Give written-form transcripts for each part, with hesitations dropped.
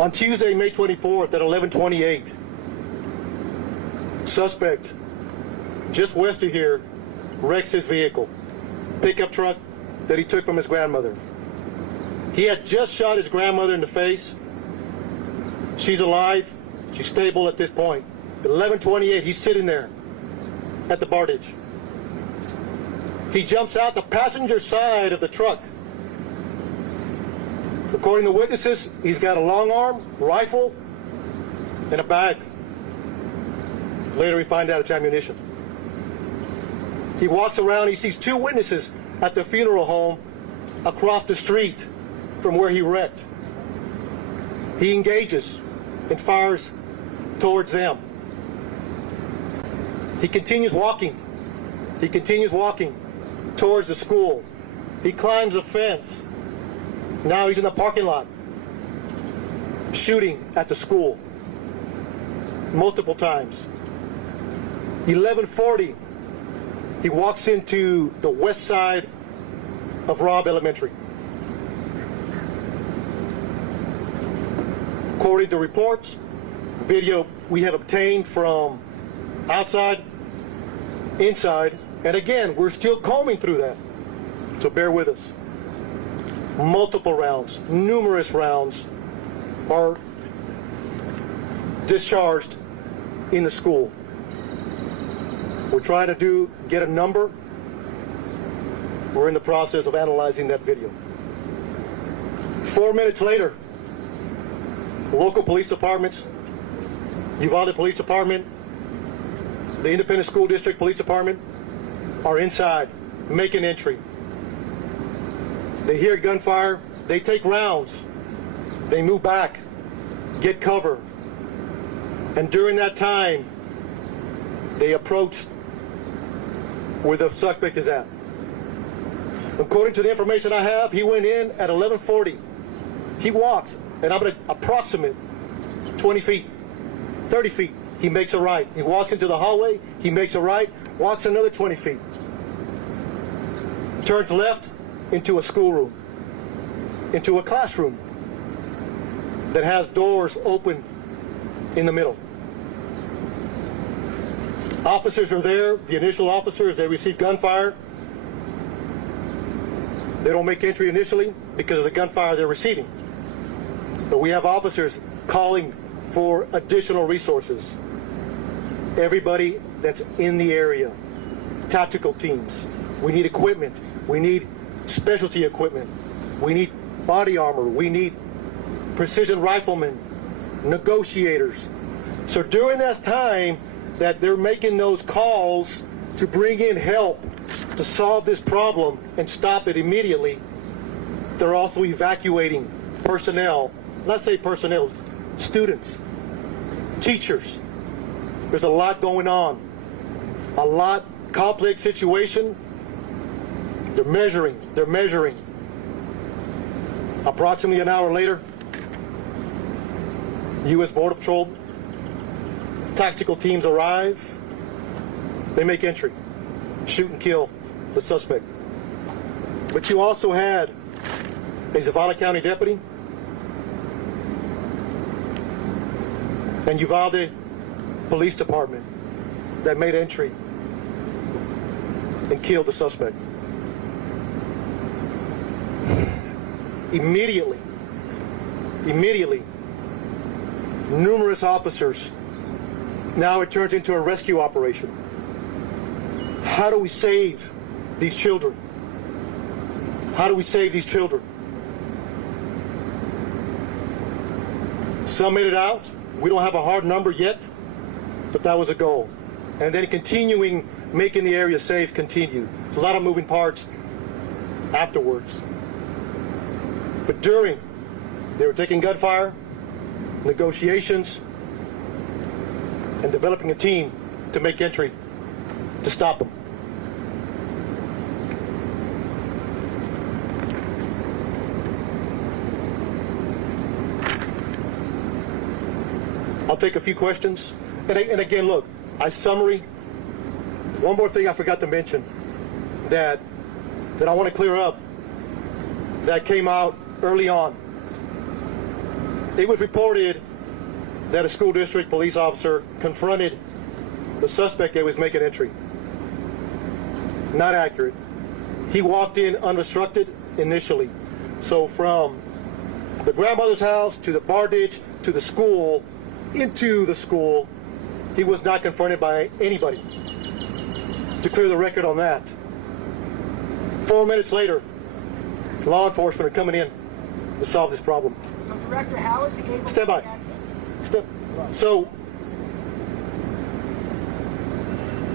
On Tuesday, May 24th at 11:28, suspect just west of here wrecks his vehicle, pickup truck that he took from his grandmother. He had just shot his grandmother in the face. She's alive. She's stable at this point. At 11:28, he's sitting there at the bar ditch. He jumps out the passenger side of the truck. According to witnesses, he's got a long arm, rifle, and a bag. Later we find out it's ammunition. He walks around, he sees two witnesses at the funeral home across the street from where he wrecked. He engages and fires towards them. He continues walking. He continues walking towards the school. He climbs a fence. Now he's in the parking lot, shooting at the school multiple times. 11:40, he walks into the west side of Robb Elementary. According to reports, video we have obtained from outside, inside, and again, we're still combing through that, so bear with us. Multiple rounds, numerous rounds are discharged in the school. We're trying to get a number. We're in the process of analyzing that video. 4 minutes later, local police departments, Uvalde Police Department, the Independent School District Police Department are inside, making entry. They hear gunfire, they take rounds, they move back, get cover, and during that time, they approach where the suspect is at. According to the information I have, he went in at 11:40. He walks, and I'm going to approximate 20 feet, 30 feet. He makes a right. He walks into the hallway, he makes a right, walks another 20 feet. Turns left into a schoolroom, into a classroom that has doors open in the middle. Officers are there, the initial officers, they receive gunfire. They don't make entry initially because of the gunfire they're receiving. But we have officers calling for additional resources. Everybody that's in the area, tactical teams. We need equipment. We need specialty equipment. We need body armor. We need precision riflemen, negotiators. So during that time that they're making those calls to bring in help to solve this problem and stop it immediately, they're also evacuating personnel. When I say personnel, students, teachers. There's a lot going on. A lot complex situation. They're measuring. Approximately an hour later, U.S. Border Patrol tactical teams arrive. They make entry, shoot and kill the suspect. But you also had a Zavala County deputy and Uvalde Police Department that made entry and killed the suspect. Immediately, numerous officers. Now it turns into a rescue operation. How do we save these children? How do we save these children? Some made it out. We don't have a hard number yet, but that was a goal. And then continuing, making the area safe continued. There's a lot of moving parts afterwards. But during, they were taking gunfire, negotiations, and developing a team to make entry to stop them. I'll take a few questions. And again, look, summary. One more thing I forgot to mention that I want to clear up that came out early on. it was reported that a school district police officer confronted the suspect that was making entry. Not accurate. He walked in unobstructed initially. So from the grandmother's house to the bar ditch to the school, into the school, he was not confronted by anybody. To clear the record on that. 4 minutes later, law enforcement are coming in to solve this problem. So, Director, how is he able Stand to by. get access? So,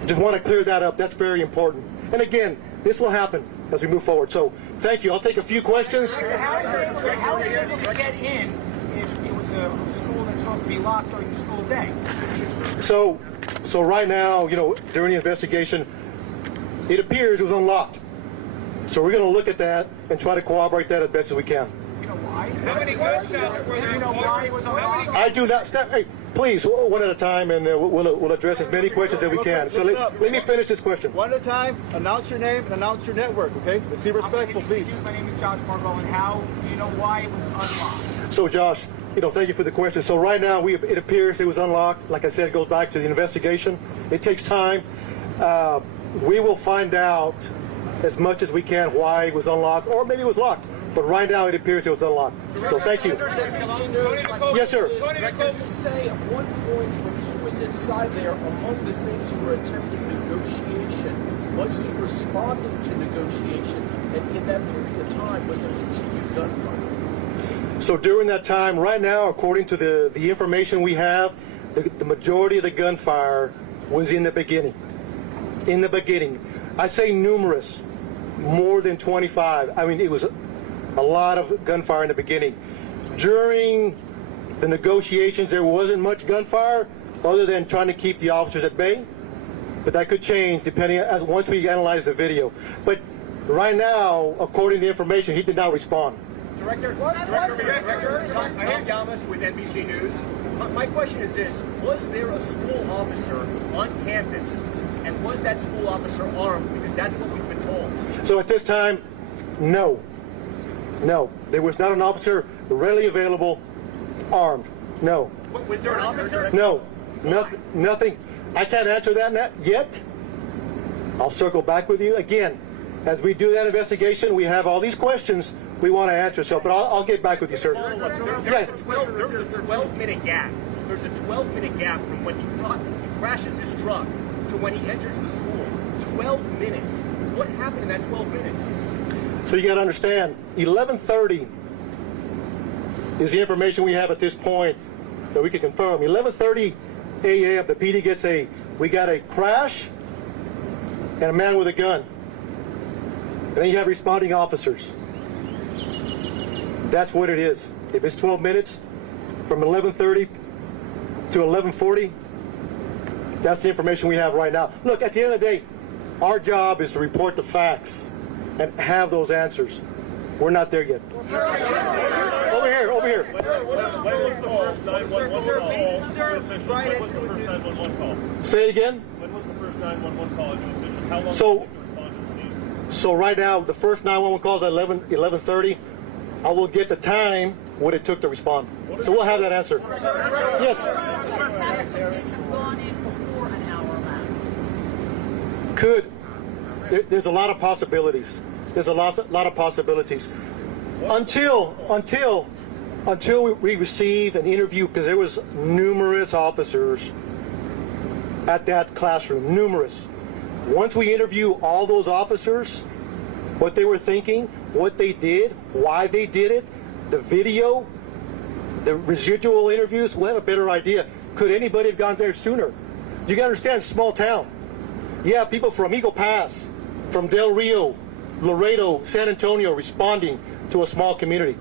just want to clear that up. That's very important. And again, this will happen as we move forward. So, thank you. I'll take a few questions. How is he able to get in if it was a school that's supposed to be locked during the school day? So right now, during the investigation, it appears it was unlocked. So we're going to look at that and try to corroborate that as best as we can. You know why? How many gunshots were there? You know why it was unlocked? I do not. Hey, please, one at a time, and we'll address as many questions as we can. So let me finish this question. One at a time. Announce your name and announce your network. Okay? Let's be respectful, please. My name is Josh Margot, and how do you know why it was unlocked? So, Josh, thank you for the question. So right now, it appears it was unlocked. Like I said, it goes back to the investigation. It takes time. We will find out as much as we can why it was unlocked, or maybe it was locked. But right now, it appears it was unlocked. So thank you. Yes, sir. Can you say at one point when he was inside there, among the things you were attempting negotiation, was he responding to negotiation? And in that period of time, was there continued gunfire? So during that time, right now, according to the information we have, the majority of the gunfire was in the beginning. In the beginning. I say numerous, more than 25. I mean, it was a lot of gunfire in the beginning. During the negotiations, there wasn't much gunfire other than trying to keep the officers at bay. But that could change depending once we analyze the video. But right now, according to the information, he did not respond. Director, I am Yamas with NBC News. My question is this: was there a school officer on campus, and was that school officer armed? Because that's what we've been told. So at this time, no. No, there was not an officer readily available, armed. No. Was there an officer? No, nothing. I can't answer that yet. I'll circle back with you again. As we do that investigation, we have all these questions we want to answer. So, but I'll get back with you, sir. There's a 12-minute gap. There's a 12-minute gap from when he crashes his truck to when he enters the school. 12 minutes. What happened in that 12 minutes? So you got to understand, 11:30 is the information we have at this point that we can confirm. 11:30 a.m. the PD gets we got a crash and a man with a gun. And then you have responding officers. That's what it is. If it's 12 minutes, from 11:30 to 11:40, that's the information we have right now. Look, at the end of the day, our job is to report the facts and have those answers. We're not there yet. Over here. When was the first 911 call? Say it again. When was the first 911 call? How long So- did the response receive? So right now, the first 911 call is at 11:30. I will get the time what it took to respond. So we'll have that answer. Yes. Could. There's a lot of possibilities. There's a lot of possibilities. Until we receive an interview, because there was numerous officers at that classroom, numerous. Once we interview all those officers, what they were thinking, what they did, why they did it, the video, the residual interviews, we'll have a better idea. Could anybody have gone there sooner? You got to understand, small town. You have people from Eagle Pass, from Del Rio, Laredo, San Antonio responding to a small community.